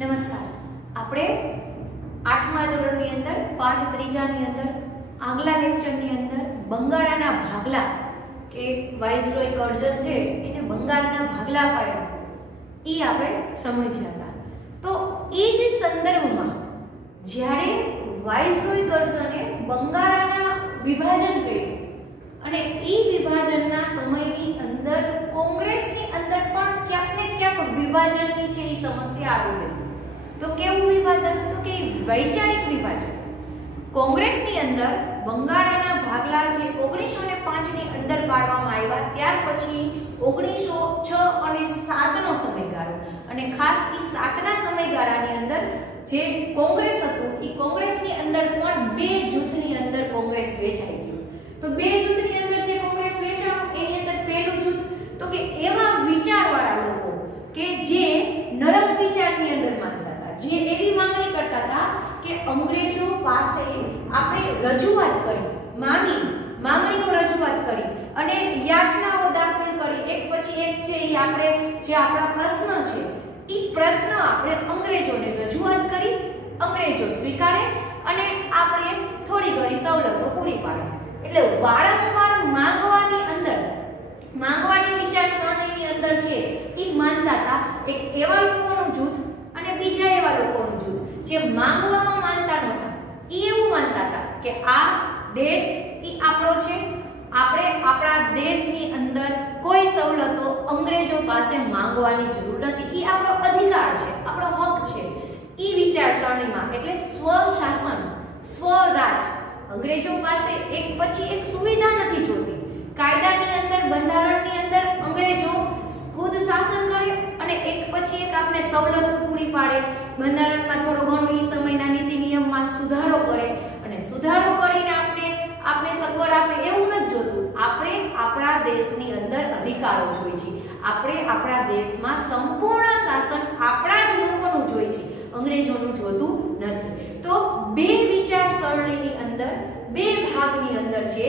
નમસ્કાર. આપણે 8મા ધોરણની અંદર પાઠ 3ની અંદર આગલા લેક્ચરની અંદર બંગાળના ભાગલા કે વાઇસરોય કર્ઝન છે એને બંગાળના ભાગલા પાડ્યા એ આપણે સમજ્યા હતા. તો એ જ સંદર્ભમાં જ્યારે વાઇસરોય કર્ઝને બંગાળના વિભાજન કર્યું અને એ વિભાજનના સમયની અંદર કોંગ્રેસની અંદર પણ ક્યાંક ને ક્યાંક વિભાજનની છે એ સમસ્યા આવી ગઈ. તો કેવું વિભાજન? તો કે વૈચારિક વિભાજન. કોંગ્રેસની અંદર બંગાળના ભાગલા જે 1905 ની અંદર પાડવામાં આવ્યા, ત્યાર પછી 1906 અને 7 નો સમયગાળો, અને ખાસ એ 7ના સમયગાળાની અંદર જે કોંગ્રેસ હતું એ કોંગ્રેસની અંદર પણ બે જૂથની અંદર કોંગ્રેસ વેચાઈ ગયું. તો બે જૂથની અંદર જે કોંગ્રેસ વેચાણું એની અંદર પહેલું જૂથ તો કે એવા વિચારવાળા લોકો કે જે નરમ વિચારની અંદર માનતા હતા, જે એવી માંગણી કરતા હતા કે અંગ્રેજો પાસે આપણે રજૂઆત કરી, માંગણીઓ રજૂઆત કરી અને યાચનાઓ દાખલ કરી, એક પછી એક છે એ આપણે જે આપણા પ્રશ્ન છે એ પ્રશ્ન આપણે અંગ્રેજોને રજૂઆત કરી, અંગ્રેજો સ્વીકારે અને આપણે થોડી ઘણી સવલતો પૂરી પાડે. એટલે વારંવાર માંગવાની વિચારસરણીની અંદર છે એ માનતા હતા એક એવા લોકોનું જૂથ અને બીજા એવા લોકોનું જૂથ જે માંગવામાં માનતા નહોતા. એ એવું માનતા હતા કે આ દેશ એ આપણો છે, આપણે આપણા દેશની અંદર કોઈ સવલતો અંગ્રેજો પાસે માંગવાની જરૂર નથી, એ આપણો અધિકાર છે, આપણો હક છે. એ વિચારસરણીમાં એટલે સ્વશાસન, સ્વરાજ, અંગ્રેજો પાસે એક પછી એક સુવિધા નથી જોતી. કાયદાની અંદર, બંધારણની અંદર અંગ્રેજો ખુદ શાસન કરે અને એક પછી એક આપણે સવલતો પૂરી પાડે, બંધારણમાં થોડો ઘણો એ સમયના નીતિ નિયમમાં સુધારો કરે અને સુધારો કરીને આપણે સગવડ આપે, એવું નથી જોતું. આપણે આપણા દેશની અંદર અધિકારો જોઈએ છે, આપણે આપણા દેશમાં સંપૂર્ણ શાસન આપણા જ લોકોનું જોઈએ છે, અંગ્રેજોનું જોતું નથી. તો બે વિચારસરણીની અંદર, બે ભાગની અંદર છે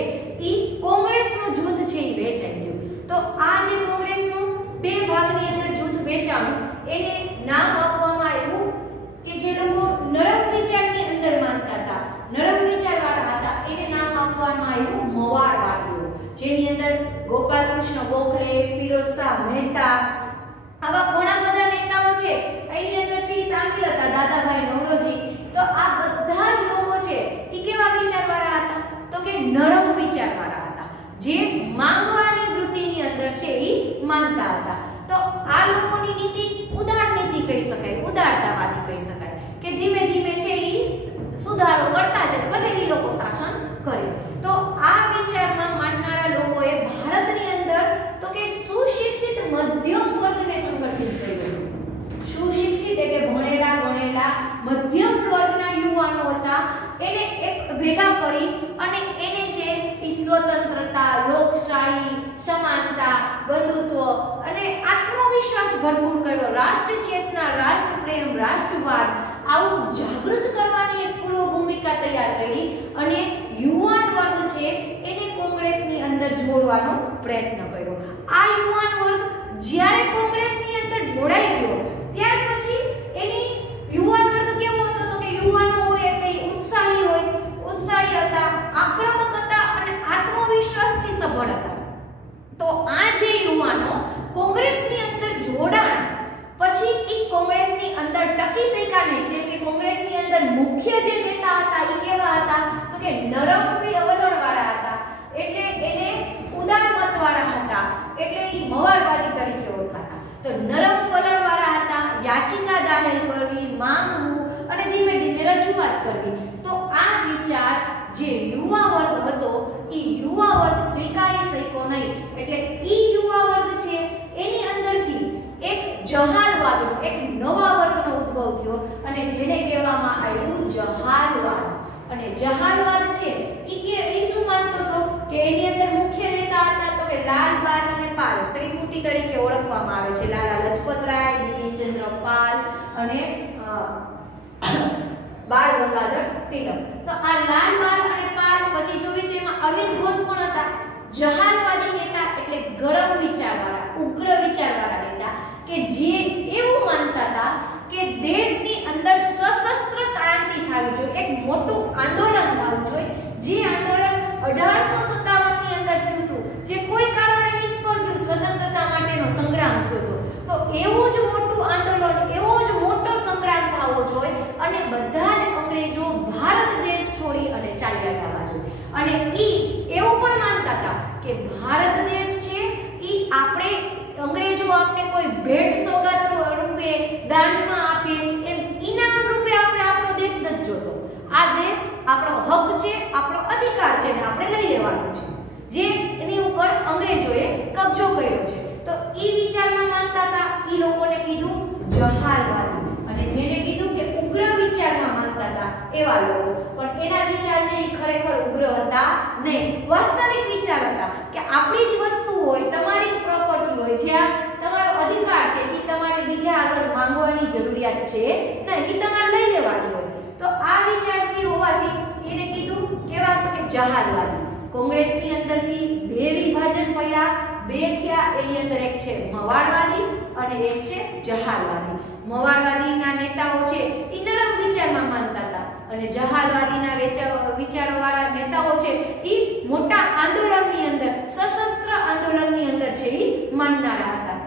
એ કોંગ્રેસનું જૂથ છે એ વેચાઈ ગયું. તો આ જે કોંગ્રેસનું બે ભાગની અંદર જૂથ વેચાણું એને નામ આપવામાં આવ્યું કે જે લોકો નરમ વિચારની અંદર માનતા હતા, નરમ વિચારવાળા હતા, એને નામ આપવામાં આવ્યું મવાળવાદીઓ, જેની અંદર ગોપાલ કૃષ્ણ ગોખલે, ફિરોઝ શાહ મહેતા, આવા ઘણા બધા નેતાઓ છે એની અંદર છે સામેલ હતા, દાદાભાઈ નવરોજી. તો આ બધા જ લોકો છે એ કેવા વિચારવાળા હતા? તો કે નરમ વિચારવાળા હતા, જે માંગવાની વૃત્તિની અંદર છે એ માનતા હતા. તો આ લોકોની નીતિ ઉદાર નીતિ કહી શકાય, ઉદારતાવાદી કહી શકાય કે ધીમે ધીમે છે એ સુધારો કરતા જાય, ભલે એ લોકો શાસન કરે. તો આ વિચારમાં માનનારા લોકોએ ભારતની અંદર તો કે સુશિક્ષિત મધ્યમ વર્ગને સંગઠિત કર્યો. સુશિક્ષિત એટલે ભણેલા ગણેલા મધ્યમ વર્ગના યુવાનો હતા, એને એક ભેગા કરી અને એને છે એ સ્વતંત્રતા, લોકશાહી, સમાનતા, બંધુત્વ અને આત્મવિશ્વાસ ભરપૂર કર્યો. રાષ્ટ્ર ચેતના, રાષ્ટ્રપ્રેમ, રાષ્ટ્રવાદ આવું જાગૃત કરવાની એક પૂર્વ ભૂમિકા તૈયાર કરી અને યુવાન વર્ગ છે એને કોંગ્રેસની અંદર જોડવાનો પ્રયત્ન કર્યો. આ યુવાન વર્ગ જ્યારે કોંગ્રેસની અંદર જોડાઈ ગયો ત્યાર પછી એની યુવાન વર્ગ કેવો હતો? તો કે યુવાનો હોય એટલે ઉત્સાહી હતા, આક્રમક હતા અને આત્મવિશ્વાસથી સભર હતા. તો આ જે યુવાનો કોંગ્રેસની અંદર જોડાણા પછી એ કોંગ્રેસની અંદર ટકી શક્યા નહીં, કેમ કે કોંગ્રેસની અંદર મુખ્ય જે નેતા હતા એ કેવા હતા? તો કે નરમ વલણવાળા હતા, એટલે એને ઉદાર મતવાળા હતા, એટલે એ મવાળવાદી તરીકે ઓળખાતા. તો નરમ વલણવાળા હતા, યાચિકા દાખલ કરવી, માંગવું અને ધીમે ધીમે રજૂઆત કરવી. તો આ વિચાર જે યુવા વર્ગ હતો એ યુવા વર્ગ સ્વીકારી શક્યો નહીં, એટલે એ યુવા વર્ગ છે એની અંદરથી એક જહાલવાદનો, એક નવા વર્ગનો ઉદ્ભવ થયો અને જેને કહેવામાં આવ્યું જહાલવાદ. અને જહાલવાદ છે એ શું માનતો હતો કે એની અંદર મુખ્ય નેતા હતા તો કે લાલ, બાલ અને પાલ, ત્રિપુટી તરીકે ઓળખવામાં આવે છે. લાલા લજપત રાય, બિપિનચંદ્ર પાલ અને બાળ ગંગાધર તિલક. તો આ લાલ, બાલ અને પાલ પછી જોઈએ તો એમાં અરવિંદ ઘોષ પણ હતા. જહાલવાદી નેતા એટલે ગરમ વિચારવાળા, ઉગ્ર વિચારવાળા નેતા કે જે એવું માનતા હતા કે દેશની આપને કોઈ ભેટ સોગાદ રૂપે દાનમાં આપે એમ ઇનામ રૂપે આપણે આપણો દેશ નથી જોતો. આ દેશ આપણો હક છે, આપણો અધિકાર છે ને આપણે લઈ લેવાનો છે, જે એની ઉપર અંગ્રેજોએ કબજો કર્યો છે. તો ઈ વિચારમાં માનતા હતા, ઈ લોકોને કીધું જહાલવાદી, અને જેને કીધું કે ઉગ્ર વિચારમાં માનતા હતા એવા લોકો. પણ એના વિચાર છે એ ખરેખર ઉગ્ર હતા નહીં, વાસ્તવિક વિચાર હતા કે આપણી જ વસ્તુ હોય, તમારી જ પ્રોપર્ટી હોય, જ્યાં તમારો અધિકાર છે એ તમારે બીજા આગળ માંગવાની જરૂરિયાત છે નહીં, એ તમારે લઈ લેવાની હોય. તો આ વિચારથી હોવાથી એને કીધું કેવા તો કે જહાલવાદી. કોંગ્રેસની અંદરથી બે વિભાજન પડ્યા, બે થયા. એની અંદર એક છે મવાડવાદી અને એક છે જહાલવાદી. મવાડવાદીના નેતાઓ છે એ નરમ વિચારમાં માનતા હતા અને જહાલવાદીના વિચારવાળા નેતાઓ છે એ મોટા આંદોલનની અંદર, સશસ્ત્ર આંદોલનની અંદર છે એ માનનારા હતા.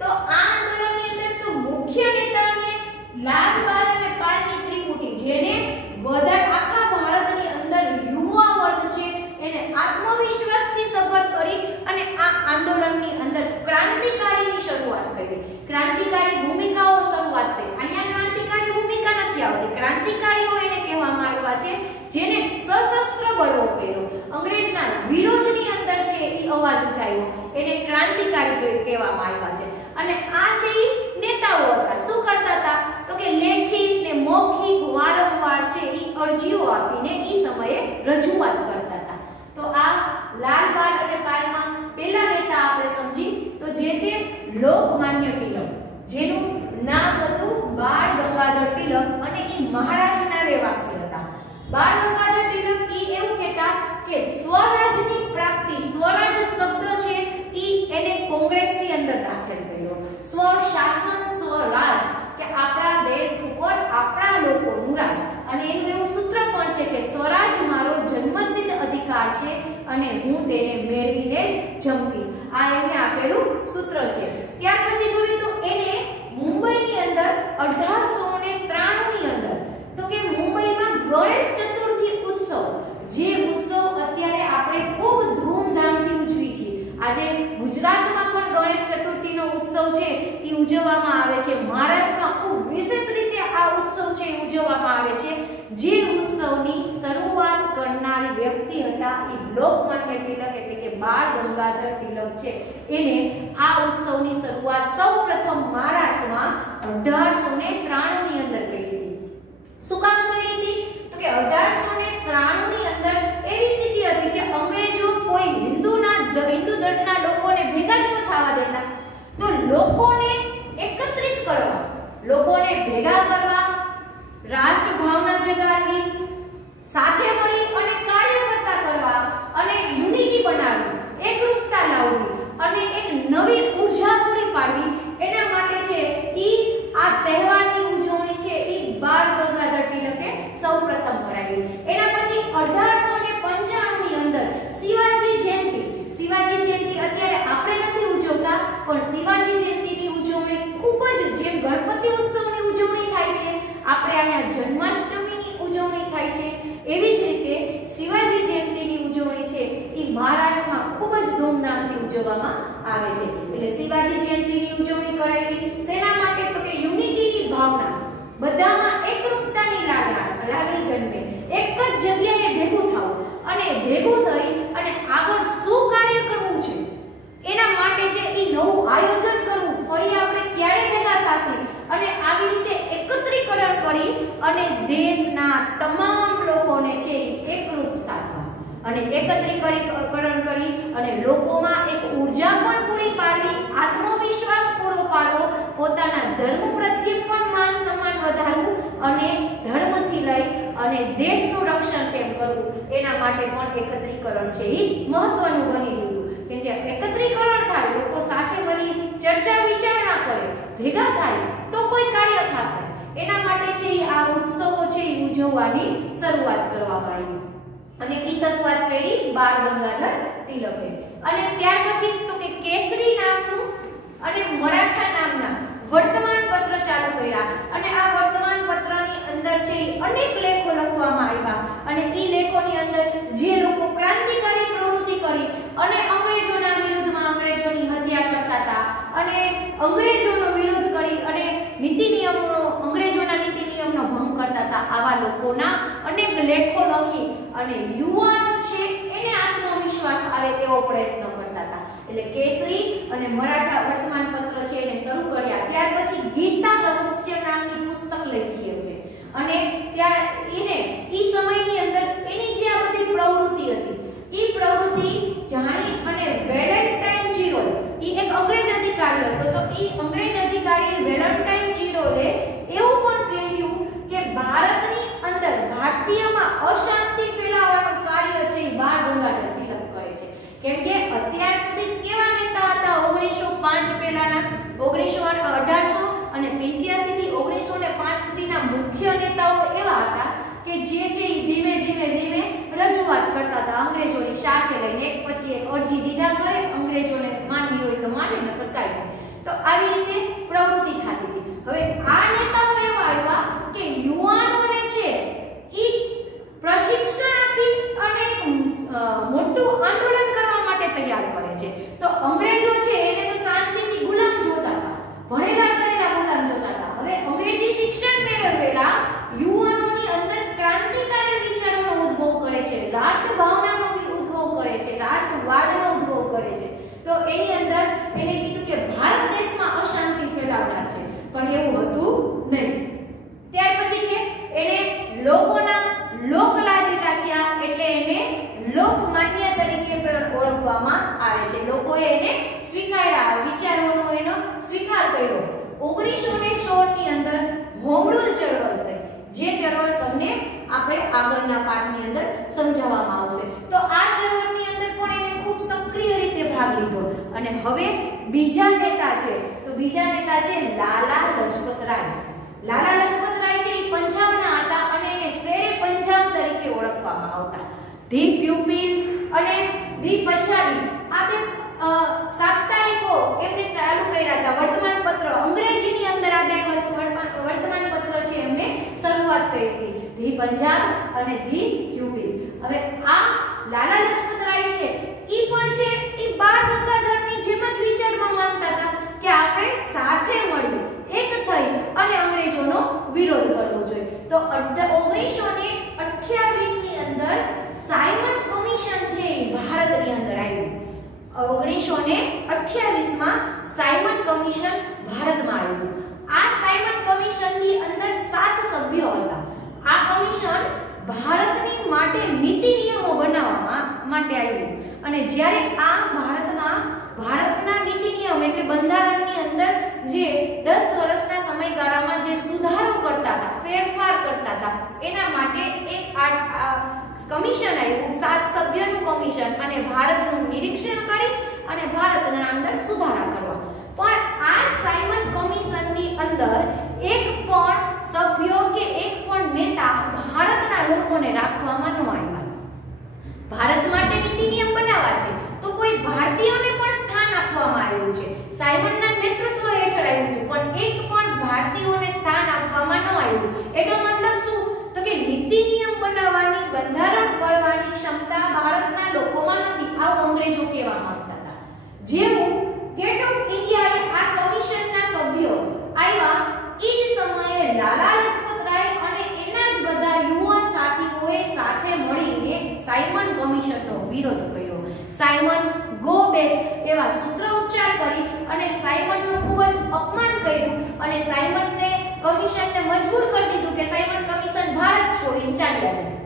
તો આ આંદોલનની અંદર તો મુખ્ય નેતાને લાલ બાલ અને પાલની ત્રિપુટી, જેને બધા આખા ભારતની અંદર યુવા વર્ગ છે એને આત્મવિશ્વાસથી સભર કરી અને આ આંદોલનની અંદર ક્રાંતિકારીની શરૂઆત કરી. ક્રાંતિકારી ભૂમિકાઓ શરૂઆત થઈ. અહીંયા ક્રાંતિકારી ભૂમિકા નથી આવતી, ક્રાંતિકારીઓ એને કહેવામાં આવ્યા છે જેને સશસ્ત્ર બળવો કર્યો, અંગ્રેજના વિરોધની અંદર છે એ અવાજ ઉઠાવ્યો, એને ક્રાંતિકારી કહેવામાં આવ્યા છે. અને આ છે એ નેતાઓ હતા. શું કરતા હતા તો કે લેખિત ને મૌખિક વારંવાર છે એ અરજીઓ આપીને એ સમયે રજૂઆત કરતા હતા. તો આ લાલ બાલ અને પાલમાં પહેલા નેતા આપણે સમજી તો જે છે લોકમાન્ય તિલક, જેનું નામ હતું બાળ ગંગાધર તિલક અને એ મહારાષ્ટ્રના રહેવાસી હતા. બાળ ગંગાધર તિલક એ એવું કહેતા કે સ્વરાજની પ્રાપ્તિ, સ્વરાજ શબ્દ છે એ એને કોંગ્રેસની અંદર દાખલ કર્યો. સ્વશાસન, સ્વરાજ, કે આપણા દેશ ઉપર આપણા લોકોનું રાજ. અને એનું એવું સૂત્ર પણ છે કે સ્વરાજ મારો જન્મસિદ્ધ અધિકાર છે અને હું તેને મેળવીને જ જંપીશ. આ એમને આપેલું સૂત્ર છે. ત્યાર પછી જોઈએ તો એને મુંબઈની અંદર 1893 ની અંદર તો કે મુંબઈમાં ગણેશ ચતુર્થી ઉત્સવ, જે ઉત્સવ અત્યારે આપણે ખૂબ ધૂમધામથી ઉજવી છીએ. આજે ગુજરાતમાં પણ ગણેશ ચતુર્થીનો ઉત્સવ છે એ ઉજવવામાં આવે છે. મહારાષ્ટ્રમાં ખૂબ વિશેષ રીતે આ ઉત્સવ છે એ ઉજવવામાં આવે છે. જે ઉત્સવની શરૂઆત કરનારી વ્યક્તિ હતા એ લોકમાન્ય તિલક એટલે કે બાળ ગંગાધર તિલક છે. એને આ ઉત્સવની શરૂઆત સૌપ્રથમ મહારાષ્ટ્રમાં 1893 ની અંદર કરી હતી. શું કામ કરી હતી તો કે 1893 ની અંદર એવી સ્થિતિ હતી કે અંગ્રેજો કોઈ હિન્દુ ધર્મના લોકોને ભેગા જ ન થવા દેતા. તો લોકોને એકત્રિત કરવા, લોકોને ભેગા કરવા, રાષ્ટ્ર ભાવના જગાડવી, સાથે મળી અને કાર્યકર્તા કરવા અને યુનિટી બનાવવી, એકરૂપતા લાવવી અને એક નવી ઉર્જા પૂરી પાડવી, એના માટે છે ઈ આ તહેવારની ઉજવણી છે ઈ બાળ ગંગાધર તિલકે સૌપ્રથમ કરાવી. એના પછી 1895 ની અંદર શિવાજી જયંતિ, શિવાજી જયંતિ અત્યારે આપણે નથી ઉજવતા પણ શિવાજી જયંતિની ઉજવણી ખૂબ જ, જેમ ગણપતિ ઉત્સવની ઉજવણી થાય છે, આપણે અહીંયા જન્માષ્ટમીની ઉજવણી થાય છે, એવી જ રીતે શિવાજી જયંતિની ઉજવણી છે એ મહારાષ્ટ્રમાં ખૂબ જ ધૂમધામથી ઉજવવામાં આવે છે. એટલે શિવાજી જયંતિની ઉજવણી કરાવી શેના માટે તો કે યુનિટીની ભાવના, બધામાં એકરૂપતાની લાગણી જન્મે, એક જ જગ્યાએ ભેગું થવું અને ભેગું થઈ અને આગળ શું કાર્ય કરવું છે એના માટે છે એ નવું આયોજન કરવું, ફરી આપણે ક્યારે ભેગા થશે અને આવી રીતે એકત્રીકરણ કરી અને દેશના તમામ લોકોને છે એકરૂપ સાધવા અને એકત્રીકરણ કરી અને લોકોમાં એક ઉર્જા પણ પૂરી પાડવી, આત્મવિશ્વાસ પૂરો પાડવો, પોતાના ધર્મ પ્રત્યે પણ માન સન્માન વધારવું અને ધર્મથી લઈ અને દેશનું રક્ષણ કેમ કરવું એના માટે પણ એકત્રીકરણ છે એ મહત્વનું બની ગયું. કેમ કે એકત્રીકરણ થાય, લોકો સાથે મળી ચર્ચા વિચારણા કરે, ભેગા થાય તો કોઈ કાર્ય થશે. એના માટે છે આ ઉત્સવો છે એ ઉજવવાની શરૂઆત કરવામાં આવી અને એ શરૂઆત કરી બાળ ગંગાધર તિલકે. અને ત્યાર પછી તો કે કેસરી નામનું અને મરાઠા નામના વર્તમાન પત્ર ચાલુ કર્યા અને આ વર્તમાન પત્રની અંદર છે અનેક લેખો લખવામાં આવ્યા અને એ લેખોની અંદર જે લોકો ક્રાંતિકારી પ્રવૃત્તિ કરી અને અંગ્રેજોના વિરુદ્ધમાં અંગ્રેજોની હત્યા કરતા હતા અને અંગ્રેજોનો વિરોધ કરી અને અંગ્રેજોના નીતિ નિયમનો ભંગ કરતા હતા આવા લોકોના અનેક લેખો લખી અને યુવાનો છે એને આત્મવિશ્વાસ આવે એવો પ્રયત્ન કરતા હતા. એટલે કેસરી અને મરાઠા વર્તમાનપત્ર છે એને શરૂ કર્યા. ત્યાર પછી ગીતા રહસ્ય નામની પુસ્તક લખી એમણે અને ત્યાં એને ઈ સમયની અંદર એની જે આ બધી પ્રવૃત્તિ હતી ઈ પ્રવૃત્તિ જાણી અને વેલેન્ટાઇન જીરોલ ઈ એક અંગ્રેજ અધિકારી હતો. તો ઈ અંગ્રેજ અધિકારી વેલેન્ટાઇન જીરોલે એવું પણ કહ્યું કે ભારતની અંદર ભારતીયમાં અશાંતિ ફેલાવવાનું કાર્ય છે ઈ બાળ ગંગાધર તિલક કરે છે. કેમ કે અત્યાર સુધી કેવા નેતા હતા 1905 પહેલાના 1885 અને 85 થી 1905 સુધીના મુખ્ય નેતાઓ એવા હતા કે જે છે ધીમે ધીમે રજૂઆત કરતા હતા અંગ્રેજોની સાથે લઈને એક પછી એક અરજી દીધા કરે, અંગ્રેજોને માનવી હોય તો માને નકર કાઈ નહીં. તો આવી રીતે પ્રવૃત્તિ થતી હતી. હવે આ નેતાઓ એવા આવ્યા કે યુવાનોને છે ઈ પ્રશિક્ષણ આપી અને મોટું આંદોલન કરવા માટે તૈયાર કરે છે. તો અંગ્રેજો છે એને તો શાંતિથી ગુલામ જોતા હતા, ભણેલા ગણેલા ગુલામ જોતા હતા. હવે અંગ્રેજી શિક્ષણ મેળવેલા યુવાનોની અંદર ક્રાંતિકારી વિચારોનો ઉદ્ભવ કરે છે, રાષ્ટ્ર ભાવનાનો ઉદ્ભવ કરે છે, રાષ્ટ્રવાદનો ઉદ્ભવ કરે છે. તો એની અંદર એને કીધું કે ભારત દેશમાં અશાંતિ ફેલાવનાર છે, પણ એવું હતું નહીં. ત્યાર પછી છે એને લોકોના લોકલાડીલા થયા એટલે એને લોકમાન્ય તરીકે પણ ઓળખવામાં આવે છે. લોકોએ એને સ્વીકાર્યા, વિચારોનો એનો સ્વીકાર કર્યો. 1916 ની અંદર હોમ રૂલ ચળવળ થઈ, જે ચળવળ તમને આપણે આગળના પાઠની અંદર સમજાવવામાં આવશે. તો આ ચળવળની અંદર પણ એને ખૂબ સક્રિય રીતે ભાગ લીધો. અને હવે બીજા નેતા છે, તો બીજા નેતા છે લાલા લજપત રાય. લાલા લજપત રાય છે એ પંજાબના હતા અને એને શેરે પંજાબ તરીકે ઓળખવામાં આવતા. ધી પ્યુપિલ અને ધી પંજાબી આ બે સાપ્તાહિકો એમને ચાલુ કર્યા હતા. વર્તમાનપત્ર અંગ્રેજીની અંદર આ બે વર્તમાનપત્ર છે એમને શરૂઆત કરી હતી, ધી પંજાબ અને ધી પ્યુપિલ. હવે આ લાલા લજપત રાય છે ઈ પણ છે ઈ બાળ ગંગાધરની જેમ જ વિચારમાં માનતા હતા કે આપણે સાથે મળી એક થઈ અને અંગ્રેજોનો વિરોધ કરવો જોઈએ. તો 1928 ની અંદર સાયમન કમિશન છે ભારતની અંદર આવ્યું. 1928 માં સાયમન કમિશન ભારતમાં આવ્યું. આ સાયમન કમિશનની અંદર 7 સભ્યો હતા. આ કમિશન ભારતની માટે નીતિ નિયમો બનાવવા માટે આવ્યું. અને જ્યારે આ ભારતના નીતિ નિયમ એટલે બંધારણની અંદર જે 10 વર્ષના સમયગાળામાં જે સુધારો કરતા હતા, ફેરફાર કરતા હતા, એના માટે એક કમિશન આવ્યું, 7 સભ્યોનું કમિશન, અને ભારતનું નિરીક્ષણ કરી અને ભારતના અંદર સુધારા કરવા. પણ આ સાયમન કમિશનની અંદર એક પણ સભ્યો કે એક પણ નેતા ભારતના લોકોને રાખવામાં ન આવ્યા. ભારત માટે નીતિ નિયમ બનાવવા છે તો કોઈ ભારતીયોને પણ સ્થાન આપવામાં આવ્યું છે. સાયમનના નેતૃત્વ હેઠળ આવ્યું હતું, પણ એક પણ ભારતીયોને સ્થાન આપવામાં ન આવ્યું. એનો મતલબ શું? તો કે નીતિ નિયમ બનાવવાની, બંધારણ કરવાની ક્ષમતા ભારતના લોકોમાં નથી, આવું અંગ્રેજો કહેવા માંગતા હતા. જેવું ગેટ ઓફ ઇન્ડિયાએ આ કમિશનના સભ્યો આવ્યા એ જ સમયે લાલા લજપત રાય અને એના જ બધા યુવા સાથીઓએ સાથે મળીને સાયમન કમિશનનો વિરોધ કર્યો. સાયમન ગો બેક એવા સૂત્ર ઉચ્ચાર કરી અને સાયમનનું ખૂબ જ અપમાન કર્યું અને સાયમનને કમિશનને મજબૂર કરી દીધું કે સાયમન કમિશન ભારત છોડીને ચાલ્યા જાય.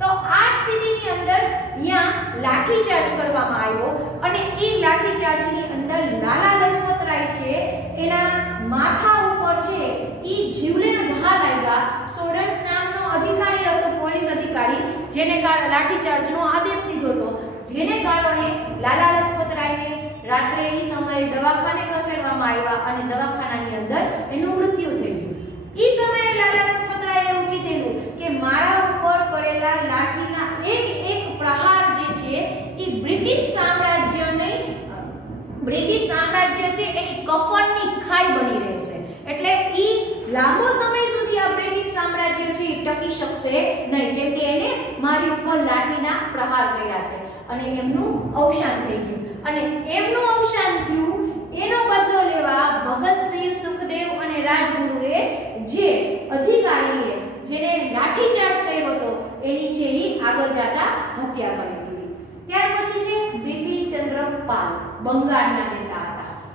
તો આ સ્થિતિની અંદર ત્યાં લાઠીચાર્જ કરવામાં આવ્યો અને એ લાઠીચાર્જની અંદર લાલા લજપત રાય છે એના માથા ઉપર છે ઈ જીવલેણ ઘા લાગ્યા. સોડન્સ નામનો અધિકારી હતો, પોલીસ અધિકારી, જેને કારણે લાઠીચાર્જનો આદેશ દીધો હતો, જેને કારણે લાલા લજપત રાયને રાત્રે એ સમયે દવાખાને ખસેડવામાં આવ્યા અને દવાખાનાની અંદર એનું મૃત્યુ થઈ ગયું. એ સમયે લાલા લજપત રાયે એવું કીધેલું કે મારા ઉપર કરેલા લાઠીના એક પ્રહાર જે છે એ બ્રિટિશ સામ્રાજ્ય છે એની કફનની ખાઈ બની રહેશે. એટલે એ લાંબો સમય સુધી આ બ્રિટિશ સામ્રાજ્ય છે એ ટકી શકશે નહીં, કેમ કે એને મારી ઉપર લાઠીના પ્રહાર કર્યા છે. અને એમનું અવસાન થઈ ગયું. અને એમનું અવસાન થયું એનો બદલો લેવા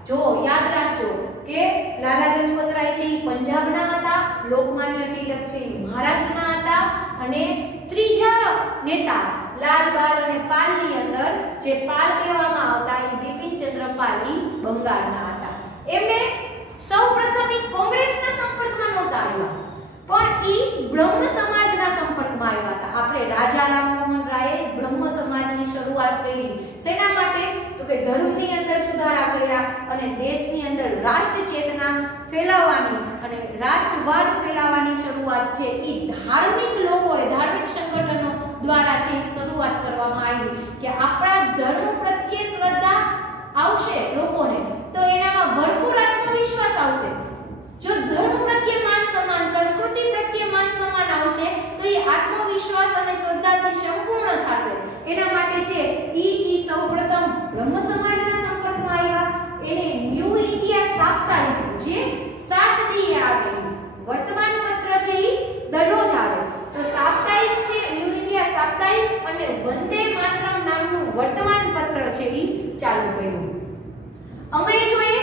જો યાદ રાખજો કે લાલા લજપતરાય છે એ પંજાબના હતા, લોકમાન્ય તિલક છે એ મહારાષ્ટ્રના હતા અને ત્રીજા નેતા લાલ બાલ અને પાલની અંદર જે પાલ કહેવામાં આવતા એ બિપિનચંદ્ર પાલ એ બંગાળના હતા. એમને સૌપ્રથમ કોંગ્રેસના સંપર્કમાં નહોતા આવ્યા પણ ઈ બ્રહ્મ સમાજના સંપર્કમાં આવ્યા હતા. આપણે રાજા રામમોહન રાયે બ્રહ્મ સમાજની શરૂઆત કરી. શેના માટે? તો કે ધર્મની અંદર સુધારા કર્યા અને દેશની અંદર રાષ્ટ્ર ચેતના ફેલાવવાની અને રાષ્ટ્રવાદ ફેલાવવાની શરૂઆત છે ઈ ધાર્મિક લોકોએ, ધાર્મિક સંગઠનો દ્વારા છે શરૂઆત કરવામાં આવી કે આપણા ધર્મ પ્રત્યે શ્રદ્ધા આવશે લોકોને તો એનામાં ભરપૂર આત્મવિશ્વાસ આવશે. જો ધર્મ પ્રત્યે માન સન્માન, સંસ્કૃતિ પ્રત્યે માન સન્માન આવશે તો એ આત્મવિશ્વાસ અને શ્રદ્ધાથી સંપૂર્ણ થશે. એના માટે છે ઈ સૌપ્રથમ બ્રહ્મ સમાજના સંપર્કમાં આવ્યા. એને ન્યૂ ઇન્ડિયા સાપ્તાહિક જે 7 દીએ આવે, વર્તમાન પત્ર છે ઈ દરરોજ આવે તો સાપ્તાહિક છે ન્યૂ ઇન્ડિયા સાપ્તાહિક અને વંદે માતરમ નામનું વર્તમાન પત્ર છે ઈ ચાલુ કર્યું. અંગ્રેજોએ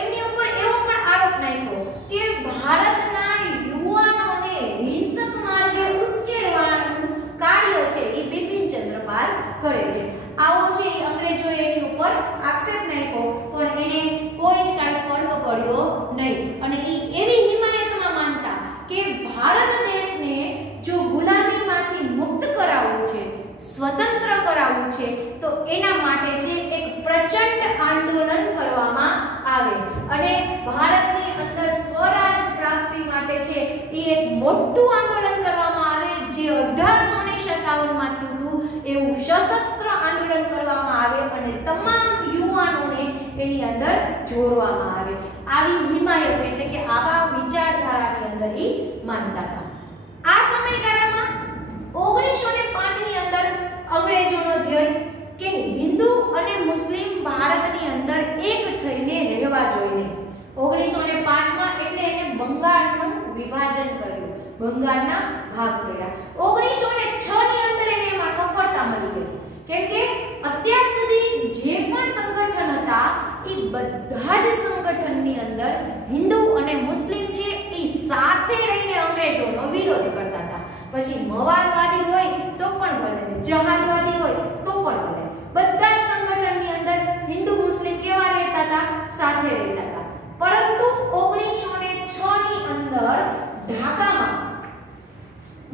એમની ઉપર એવો પણ આરોપ નાખ્યો કે ભારતના યુવાનોને હિંસક માર્ગે ઉશ્કેરવાનું કાર્ય છે એ બિપિનચંદ્ર પાલ કરે છે. આવો છે એ અંગ્રેજોએ એની ઉપર આક્ષેપ નાખ્યો પણ એને કોઈ જ કાંઈ ફરક પડ્યો નહીં અને એ એવી હિમાયતમાં માનતા કે ભારત દેશને જો ગુલામીમાંથી મુક્ત કરાવવું છે, સ્વતંત્ર કરાવવું છે તો એના માટે છે એક પ્રચંડ આંદોલન કરવામાં આવે અને ભારતની અંદર સ્વરાજ પ્રાપ્તિ માટે છે એ એક મોટું આંદોલન કરવામાં આવે જે 1857 માં થયું હતું. એવું સશસ્ત્ર આંદોલન કરવામાં આવે અને તમામ યુવાનોને એની અંદર જોડવામાં આવે. આવી હિમાયત એટલે કે આવા વિચારધારાની અંદર એ માનતા હતા. આ સમયગાળામાં 1905 ની અંદર અંગ્રેજોનો ધ્યેય કે હિન્દુ અને મુસ્લિમ ભારતની અંદર એક થઈને રહેવા જોઈએ. 1905 માં એટલે એને બંગાળનું વિભાજન કર્યું, બંગાળના ભાગ કર્યા. 1906 ની અંદર એને એમાં સફળતા મળી ગઈ કેમ કે અત્યાર સુધી જે પણ સંગઠન હતા એ બધા જ સંગઠનની અંદર હિન્દુ અને મુસ્લિમ છે એ સાથે રહીને અંગ્રેજોનો વિરોધ કરતા હતા. પછી મવારવાદી હોય તો પણ ભલે, જહાદવાદી હોય તો પણ ભલે, બધા જ સંગઠનની અંદર હિન્દુ મુસ્લિમ કેવા રહેતા હતા? સાથે રહેતા હતા. પરંતુ 1906 ની અંદર ઢાકામાં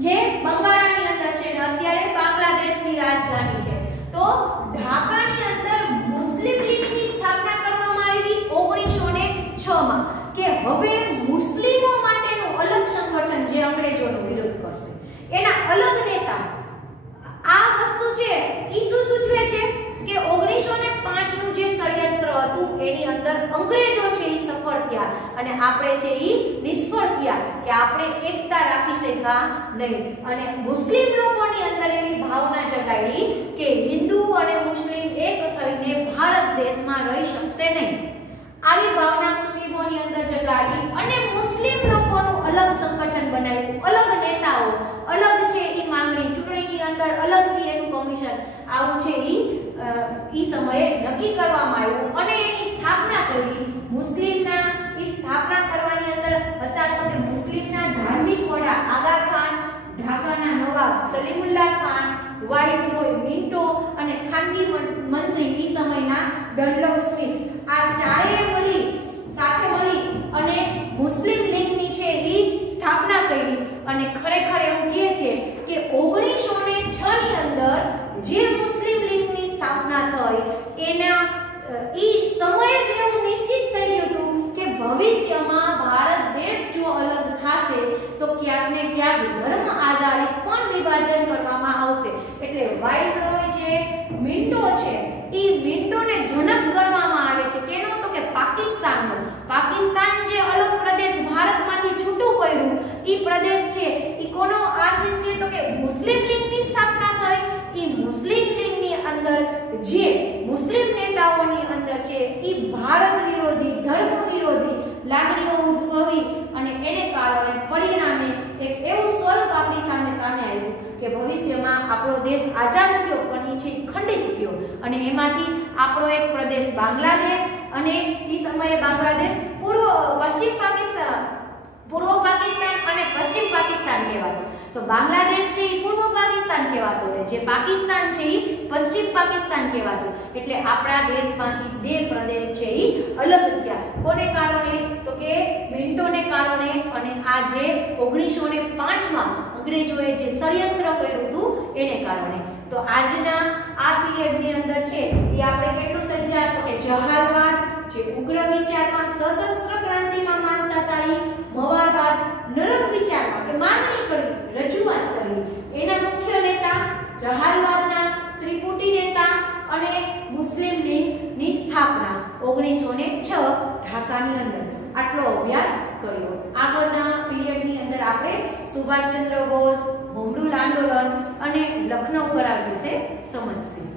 જે બંગાળની અંદર છે ને અત્યારે બાંગ્લાદેશની રાજધાની છે તો ઢાકાની અંદર મુસ્લિમ લીગની સ્થાપના કરવામાં આવી 1906 માં કે હવે મુસ્લિમો માટેનું અલગ સંગઠન જે અંગ્રેજોનો વિરોધ કરશે, એના અલગ નેતા. આ વસ્તુ છે ઈ શું સૂચવે છે કે 1905 નું જે ષડયંત્ર હતું એની અંદર અંગ્રેજો છે ઈ સફળ થયા અને આપણે છે ઈ નિષ્ફળ થયા કે આપણે એકતા રાખી શક્યા નહીં અને મુસ્લિમ લોકોની અંદર એવી ભાવના જગાડી કે હિન્દુ અને મુસ્લિમ એક થઈને ભારત દેશમાં રહી શકશે નહીં. આવી ભાવના મુસ્લિમોની અંદર જગાડી અને મુસ્લિમ લોકોનું અલગ સંગઠન બનાવ્યું, અલગ નેતાઓ, અલગ છે ઈ માંગણી, ચૂંટણીની અંદર અલગથી એનું કમિશન આવું છે ઈ સમયે નક્કી કરવામાં આવ્યું અને એની સ્થાપના કરી. મુસ્લિમના ઈ સ્થાપના કરવાની અંદર હતા તો કે મુસ્લિમના ધાર્મિક વડા આગા ખાન, ઢાકાના નવાબ સલીમુલ્લાહ ખાન, વાઇસરોય મિન્ટો અને ખાનગી મંત્રી ઈ સમયના ડનલોપ સ્મિથ. આ ચારેય સાથે મળી અને મુસ્લિમ લીગની છે ઈ સ્થાપના કરી અને ખરેખર એવું કહે છે કે 1906 ની અંદર જે મુસ્લિમ લીગની સ્થાપના થઈ એના ઈ સમયે જ એવું નિશ્ચિત થઈ ગયું હતું કે ભવિષ્યમાં ભારત દેશ જો અલગ થશે તો ક્યાંક ને ક્યાંક ધર્મ આધારિત પણ વિભાજન કરવામાં આવશે. એટલે વાઇસરોય છે મિન્ટો છે ઈ મિન્ટોને જનક ગણવામાં આવે છે. કેનો? તો કે પાકિસ્તાનનો. પાકિસ્તાન જે અલગ પ્રદેશ ભારતમાંથી છૂટું પડ્યું ઈ પ્રદેશ છે ઈ કોનો આસીન છે? તો કે મુસ્લિમ લીગની સ્થાપના થઈ. ઈ મુસ્લિમ લીગની અંદર જે મુસ્લિમ નેતાઓની અંદર છે ઈ ભારત વિરોધી, ધર્મ વિરોધી લાગણીઓ ઉદ્ભવી અને એને કારણે પરિણામે એક એવું સ્વરૂપ આપણી સામે આવ્યું કે ભવિષ્યમાં આપણો દેશ આઝાદ થયો પણ ઈ છે ખંડિત થયો અને એમાંથી આપણો એક પ્રદેશ બાંગ્લાદેશ અને એ સમયે બાંગ્લાદેશ પશ્ચિમ પાકિસ્તાન પૂર્વ પાકિસ્તાન અને પશ્ચિમ પાકિસ્તાન કહેવાતું. તો બાંગ્લાદેશ છે એ પૂર્વ પાકિસ્તાન કહેવાતું ને જે પાકિસ્તાન છે એ પશ્ચિમ પાકિસ્તાન કહેવાતું. એટલે આપણા દેશમાંથી બે પ્રદેશ છે એ અલગ થયા. કોને કારણે? તો કે મિન્ટોને કારણે અને આ જે 1905માં અંગ્રેજોએ જે ષડયંત્ર કર્યું હતું એને કારણે. તો આજના આ પીરિયડની અંદર છે એ આપણે કેટલું સંચાર? તો કે જહાલવાદ જે ઉગ્ર વિચારમાં સશસ્ત્ર ક્રાંતિમાં માનતા હતા, એ મવારવાદ નરમ વિચારમાં કે માંગણી કરવી, રજૂઆત કરવી. એના મુખ્ય નેતા જહાલવાદના ત્રિપુટી નેતા અને મુસ્લિમ લીગની સ્થાપના 1906 ઢાકાની અંદર. આટલો અભ્યાસ કર્યો. આગળના પીરિયડની અંદર આપણે સુભાષચંદ્ર બોઝ, હોમ રૂલ આંદોલન અને લખનઉ કરાર વિશે સમજશું.